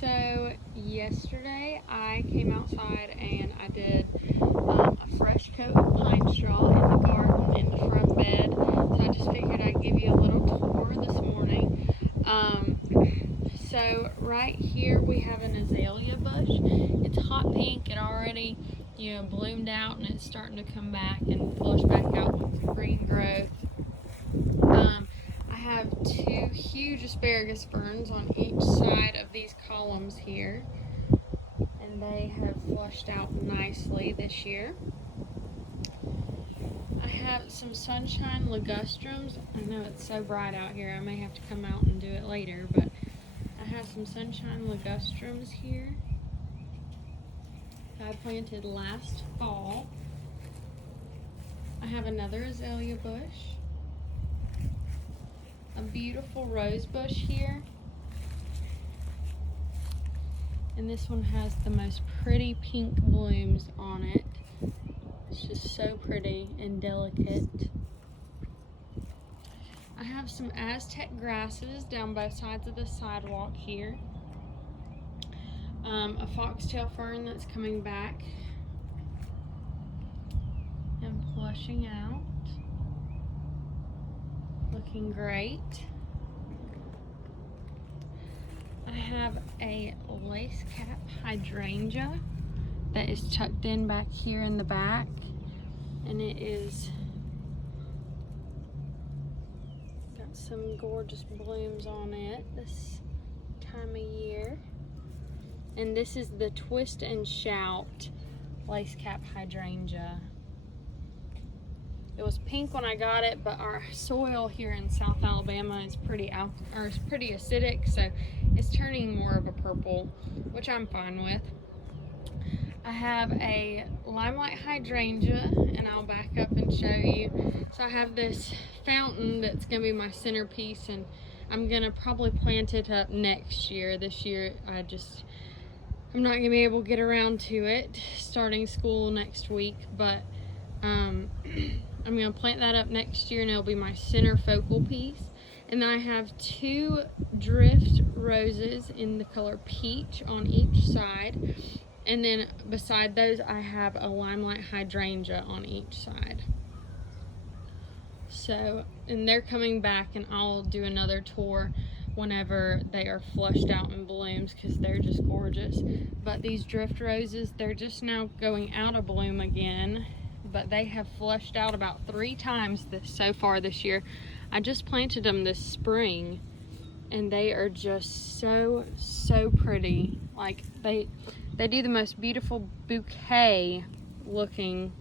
So yesterday I came outside and I did a fresh coat of pine straw in the garden in the front bed. So I just figured I'd give you a little tour this morning. So right here we have an azalea bush. It's hot pink. It already, bloomed out and it's starting to come back and flush back out with green growth. I have two huge asparagus ferns on each side of these columns here, and they have flushed out nicely this year. I have some sunshine ligustrums. I know it's so bright out here, I may have to come out and do it later, but I have some sunshine ligustrums here that I planted last fall. I have another azalea bush, a beautiful rose bush here, and this one has the most pretty pink blooms on it. It's just so pretty and delicate. I have some Aztec grasses down both sides of the sidewalk here, a foxtail fern that's coming back and flushing out. Looking great. I have a lace cap hydrangea that is tucked in back here in the back, and it is got some gorgeous blooms on it this time of year. And this is the twist and shout lace cap hydrangea. It was pink when I got it, but our soil here in South Alabama is pretty acidic, so it's turning more of a purple, which I'm fine with. I have a Limelight Hydrangea, and I'll back up and show you. So I have this fountain that's gonna be my centerpiece, and I'm gonna probably plant it up next year. This year I'm not gonna be able to get around to it, starting school next week, but I'm going to plant that up next year, and it'll be my center focal piece. And then I have two drift roses in the color peach on each side. And then beside those, I have a Limelight Hydrangea on each side. So, and they're coming back, and I'll do another tour whenever they are flushed out in blooms, because they're just gorgeous. But these drift roses, they're just now going out of bloom again, but they have flushed out about 3 times so far this year. I just planted them this spring, and they are just so pretty. Like they do the most beautiful bouquet looking.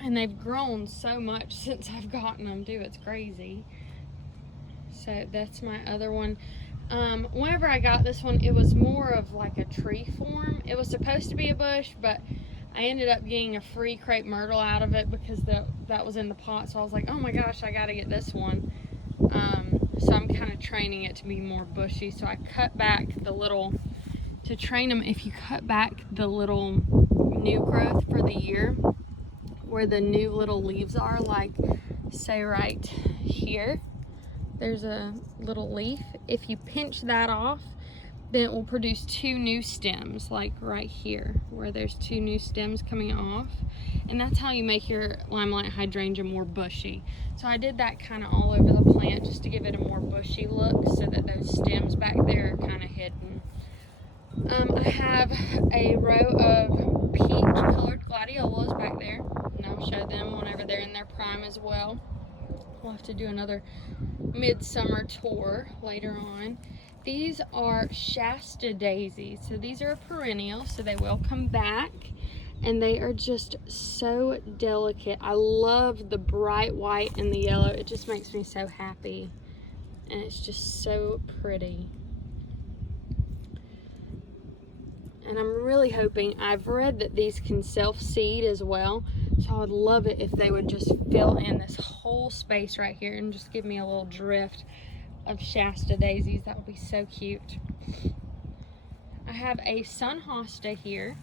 And they've grown so much since I've gotten them too. It's crazy. So that's my other one. Whenever I got this one, it was more of like a tree form. It was supposed to be a bush, but I ended up getting a free crepe myrtle out of it because that was in the pot. So I was like, oh my gosh, I gotta get this one. So I'm kind of training it to be more bushy. So I cut back to train them, if you cut back the little new growth for the year, where the new little leaves are, like say right here, there's a little leaf. If you pinch that off, then it will produce 2 new stems, like right here, where there's 2 new stems coming off. And that's how you make your Limelight Hydrangea more bushy. So I did that kind of all over the plant just to give it a more bushy look, so that those stems back there are kind of hidden. I have a row of peach colored gladiolas back there, and I'll show them whenever they're in their prime as well. We'll have to do another midsummer tour later on. These are Shasta Daisies. So these are a perennial, so they will come back, and they are just so delicate. I love the bright white and the yellow. It just makes me so happy, and it's just so pretty. And I'm really hoping, I've read that these can self-seed as well, so I would love it if they would just fill in this whole space right here and just give me a little drift of Shasta Daisies. That would be so cute. I have a sun Hosta here.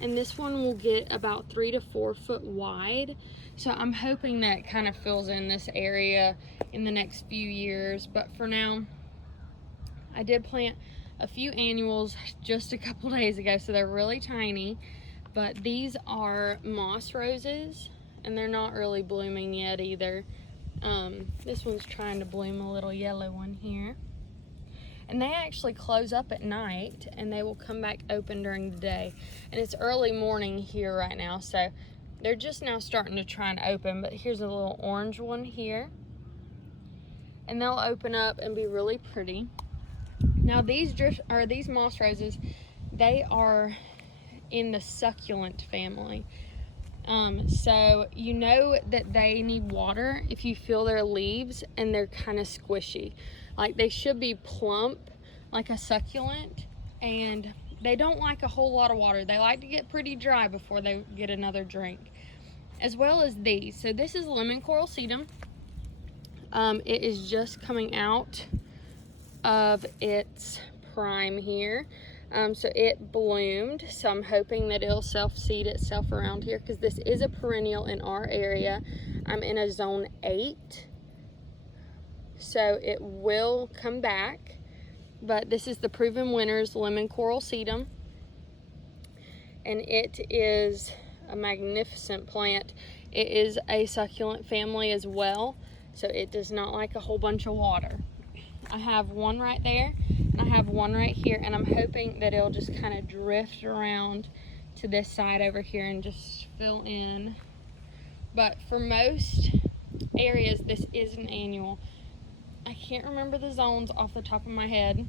and this one will get about 3 to 4 foot wide. So I'm hoping that kind of fills in this area in the next few years. But for now, I did plant a few annuals just a couple days ago, so they're really tiny. But these are moss roses, and they're not really blooming yet either. This one's trying to bloom, a little yellow one here. And they actually close up at night, and they will come back open during the day. And it's early morning here right now, so they're just now starting to try and open. But here's a little orange one here, and they'll open up and be really pretty. Now these moss roses, they are in the succulent family. So you know that they need water if you feel their leaves and they're kind of squishy. Like, they should be plump like a succulent, and they don't like a whole lot of water. They like to get pretty dry before they get another drink, as well as these. So this is lemon coral sedum. It is just coming out of its prime here. So it bloomed, so I'm hoping that it'll self-seed itself around here, because this is a perennial in our area. I'm in a zone 8, so it will come back. But this is the Proven Winners Lemon Coral Sedum, and it is a magnificent plant. It is a succulent family as well, so it does not like a whole bunch of water. I have one right there, and I have one right here, and I'm hoping that it'll just kind of drift around to this side over here and just fill in. But for most areas, this is an annual. I can't remember the zones off the top of my head,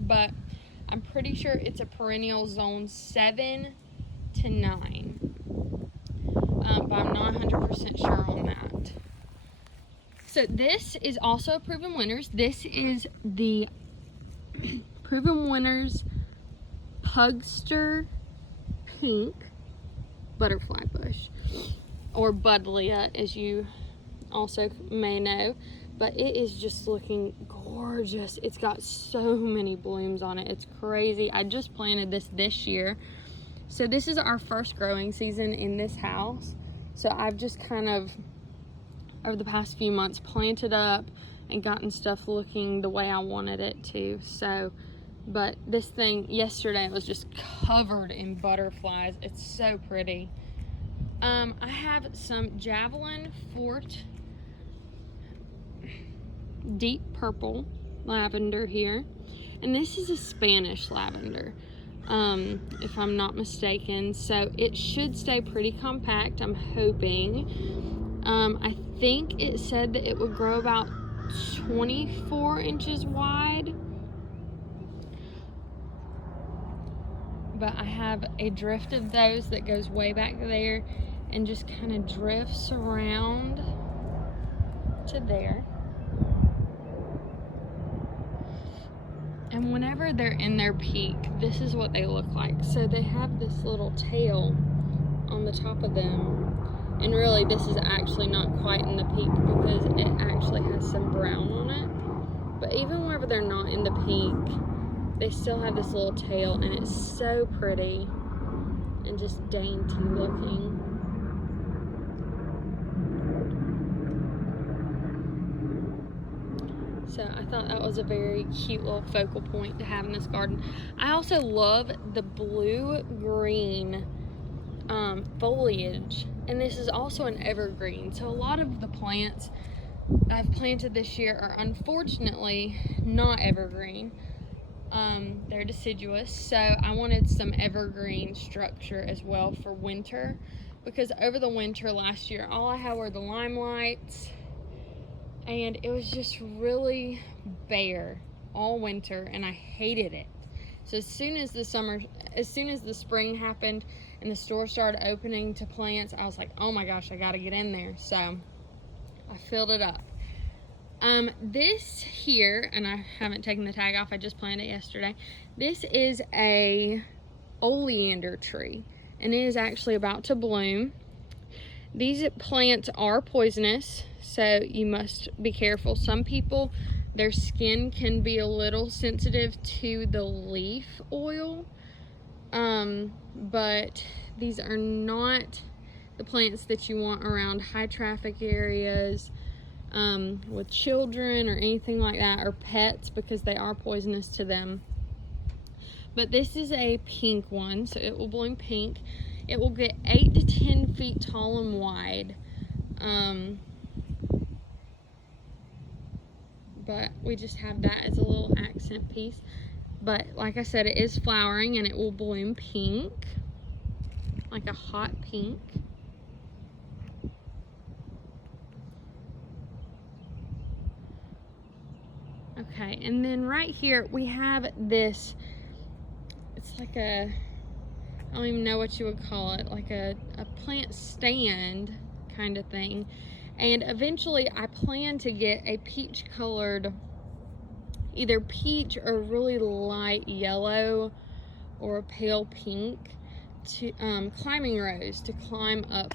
but I'm pretty sure it's a perennial zone 7 to 9. But I'm not 100% sure on that. So this is also a Proven Winners. This is the Proven Winners Pugster Pink Butterfly Bush, or Buddleia, as you also may know. But it is just looking gorgeous. It's got so many blooms on it. It's crazy. I just planted this year. So this is our first growing season in this house. So I've just kind of, over the past few months, planted up and gotten stuff looking the way I wanted it to. So, but this thing, yesterday, it was just covered in butterflies. It's so pretty. I have some Javelin Fort deep purple lavender here, and this is a Spanish lavender, if I'm not mistaken. So it should stay pretty compact, I'm hoping. I think it said that it would grow about 24 inches wide, but I have a drift of those that goes way back there and just kind of drifts around to there. And whenever they're in their peak, this is what they look like. So they have this little tail on the top of them. And really, this is actually not quite in the peak because it actually has some brown on it. But even whenever they're not in the peak, they still have this little tail, and it's so pretty and just dainty looking. So I thought that was a very cute little focal point to have in this garden. I also love the blue-green foliage, and this is also an evergreen. So a lot of the plants I've planted this year are unfortunately not evergreen. They're deciduous, so I wanted some evergreen structure as well for winter, because over the winter last year, all I had were the Limelights, and it was just really bare all winter, and I hated it. So as soon as the spring happened and the store started opening to plants, I was like, oh my gosh, I gotta get in there. So I filled it up. This here, and I haven't taken the tag off, I just planted it yesterday. This is a Oleander tree, and it is actually about to bloom. These plants are poisonous, so you must be careful. Some people, their skin can be a little sensitive to the leaf oil. But these are not the plants that you want around high traffic areas, with children or anything like that, or pets, because they are poisonous to them. But this is a pink one, so it will bloom pink. It will get 8 to 10 feet tall and wide. But we just have that as a little accent piece. But like I said, it is flowering and it will bloom pink, like a hot pink. Okay, and then right here we have this, it's like a, I don't even know what you would call it, like a plant stand kind of thing. And eventually I plan to get a peach colored, either peach or really light yellow or a pale pink, to climbing rose to climb up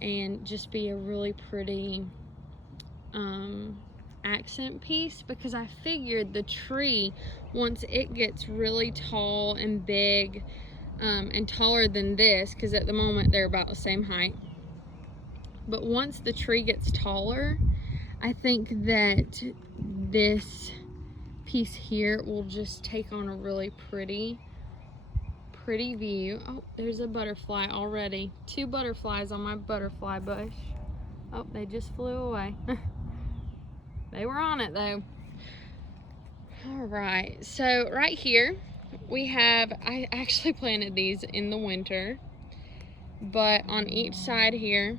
and just be a really pretty accent piece, because I figured the tree, once it gets really tall and big, and taller than this, because at the moment they're about the same height, but once the tree gets taller, I think that this piece here will just take on a really pretty view. Oh, there's a butterfly already. 2 butterflies on my butterfly bush. Oh, they just flew away. They were on it though. All right, so right here we have, I actually planted these in the winter, but on each side here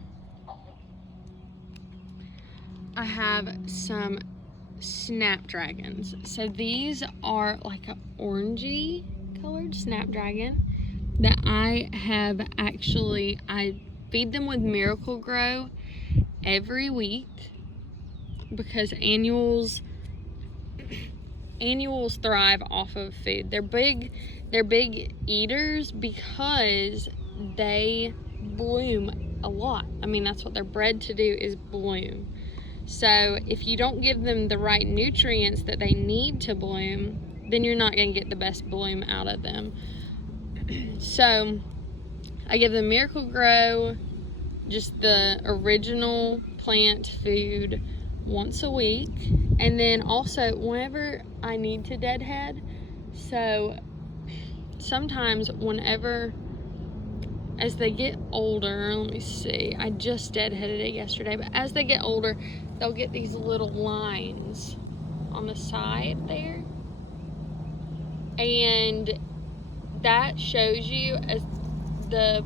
I have some Snapdragons. So these are like an orangey colored Snapdragon that I have actually, I feed them with Miracle-Gro every week, because annuals thrive off of food. They're big eaters because they bloom a lot. I mean, that's what they're bred to do, is bloom. So if you don't give them the right nutrients that they need to bloom, then you're not going to get the best bloom out of them. So I give them Miracle-Gro, just the original plant food, once a week. And then also whenever I need to deadhead, so sometimes whenever, as they get older, let me see, I just deadheaded it yesterday, but as they get older, they'll get these little lines on the side there, and that shows you as the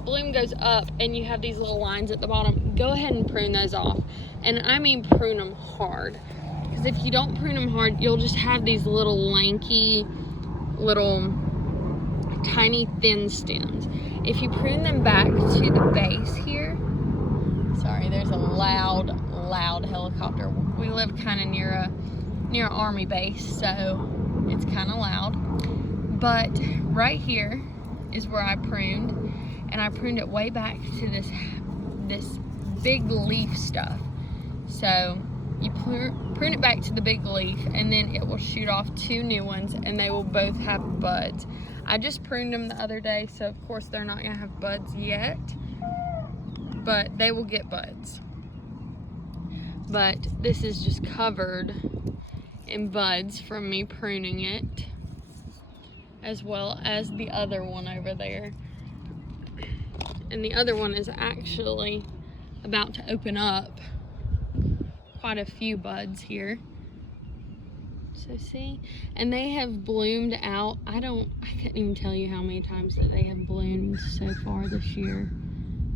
bloom goes up and you have these little lines at the bottom, go ahead and prune those off. And I mean prune them hard, because if you don't prune them hard, you'll just have these little lanky, little tiny thin stems. If you prune them back to the base here, sorry, there's a loud helicopter. We live kind of near an army base, so it's kind of loud. But right here is where I pruned, and I pruned it way back to this big leaf stuff. So you prune it back to the big leaf, and then it will shoot off 2 new ones, and they will both have buds. I just pruned them the other day, so of course they're not gonna have buds yet, but they will get buds. But this is just covered in buds from me pruning it, as well as the other one over there. And the other one is actually about to open up quite a few buds here. So see, and they have bloomed out. I couldn't even tell you how many times that they have bloomed so far this year.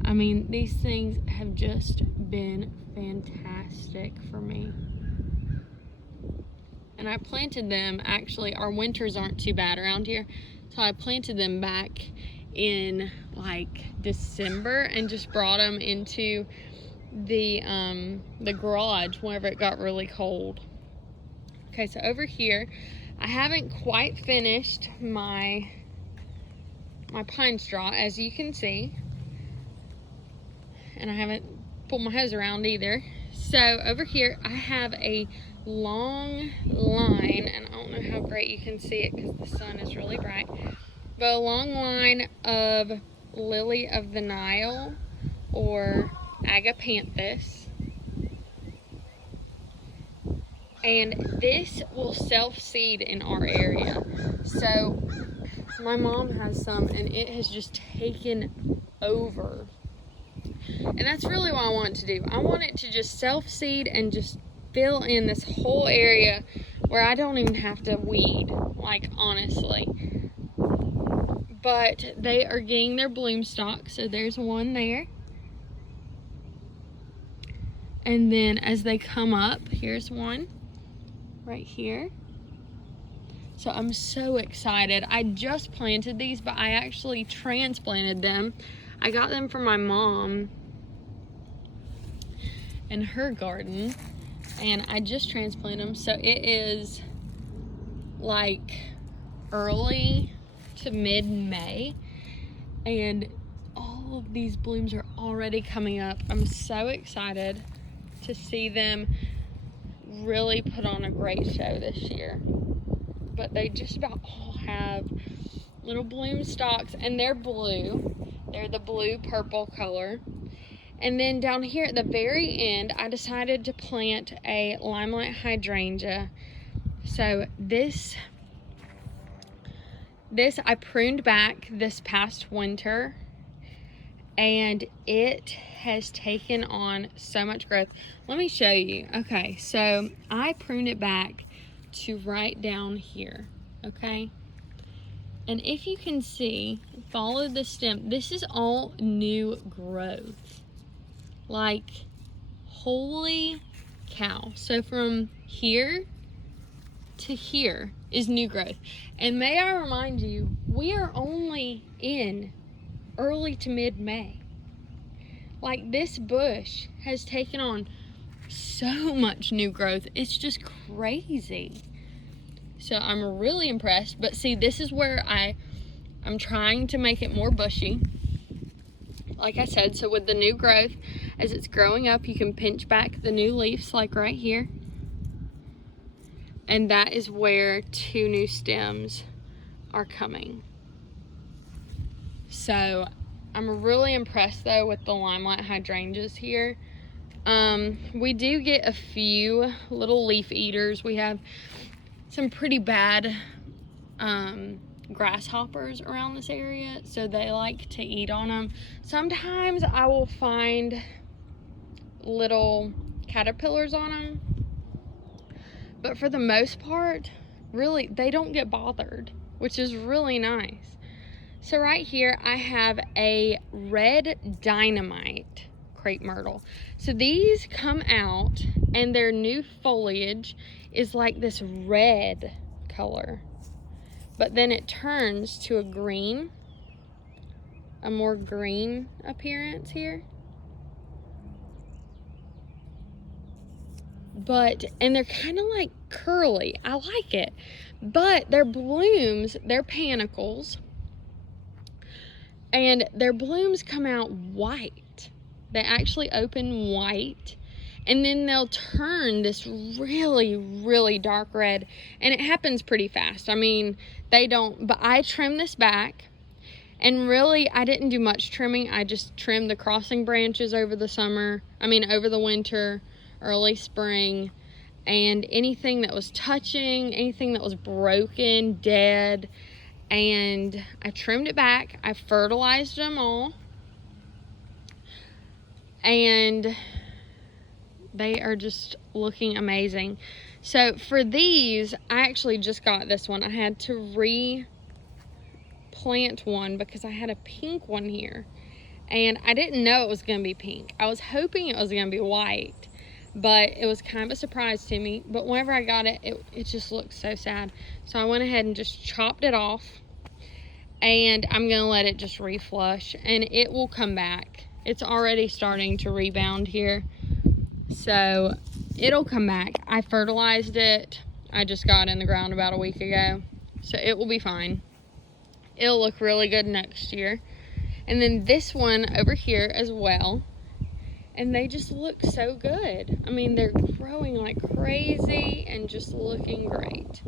I mean, these things have just been fantastic for me. And I planted them, actually, our winters aren't too bad around here, so I planted them back in like December and just brought them into the garage whenever it got really cold. Okay, so over here, I haven't quite finished my pine straw, as you can see, and I haven't pulled my hose around either. So over here, I have a long line, and I don't know how great you can see it because the sun is really bright, but a long line of Lily of the Nile, or agapanthus. And this will self-seed in our area. So my mom has some and it has just taken over. And that's really what I want it to do. I want it to just self-seed and just fill in this whole area where I don't even have to weed, like, honestly. But they are getting their bloom stalk, so there's one there. And then as they come up, here's one right here. So I'm so excited. I just planted these, but I actually transplanted them. I got them from my mom in her garden, and I just transplanted them. So it is like early to mid-May, and all of these blooms are already coming up. I'm so excited to see them really put on a great show this year. But they just about all have little bloom stalks, and they're blue. They're the blue-purple color. And then down here at the very end, I decided to plant a Limelight Hydrangea. So this I pruned back this past winter, and it has taken on so much growth. Let me show you. Okay, so I pruned it back to right down here, okay? And if you can see, follow the stem. This is all new growth. Like, holy cow. So from here to here is new growth. And may I remind you, we are only in early to mid-May. Like, this bush has taken on so much new growth. It's just crazy. So I'm really impressed. But see, this is where I'm trying to make it more bushy. Like I said, so with the new growth, as it's growing up, you can pinch back the new leaves, like right here. And that is where 2 new stems are coming. So I'm really impressed though with the Limelight Hydrangeas here. We do get a few little leaf eaters. We have some pretty bad grasshoppers around this area, so they like to eat on them. Sometimes I will find little caterpillars on them, but for the most part, really, they don't get bothered, which is really nice. So right here, I have a red Dynamite crepe myrtle. So these come out, and their new foliage is like this red color, but then it turns to a green, a more green appearance here. And they're kind of like curly. I like it. But their blooms, they're panicles, and their blooms come out white. They actually open white, and then they'll turn this really, really dark red, and it happens pretty fast. I mean, they don't, but I trimmed this back, and really, I didn't do much trimming. I just trimmed the crossing branches over the winter, early spring, and anything that was touching, anything that was broken, dead, and I trimmed it back. I fertilized them all, and they are just looking amazing. So for these, I actually just got this one. I had to replant one because I had a pink one here, and I didn't know it was going to be pink. I was hoping it was going to be white, but it was kind of a surprise to me. But whenever I got it, it just looked so sad. So I went ahead and just chopped it off, and I'm going to let it just reflush, and it will come back. It's already starting to rebound here, so it'll come back. I fertilized it. I just got it in the ground about a week ago, so it will be fine. It'll look really good next year. And then this one over here as well, and they just look so good. I mean, they're growing like crazy and just looking great.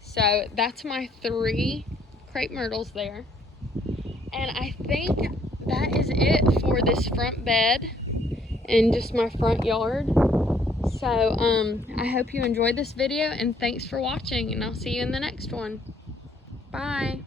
So that's my 3 crepe myrtles there. And I think that is it for this front bed and just my front yard. So I hope you enjoyed this video, and thanks for watching, and I'll see you in the next one. Bye.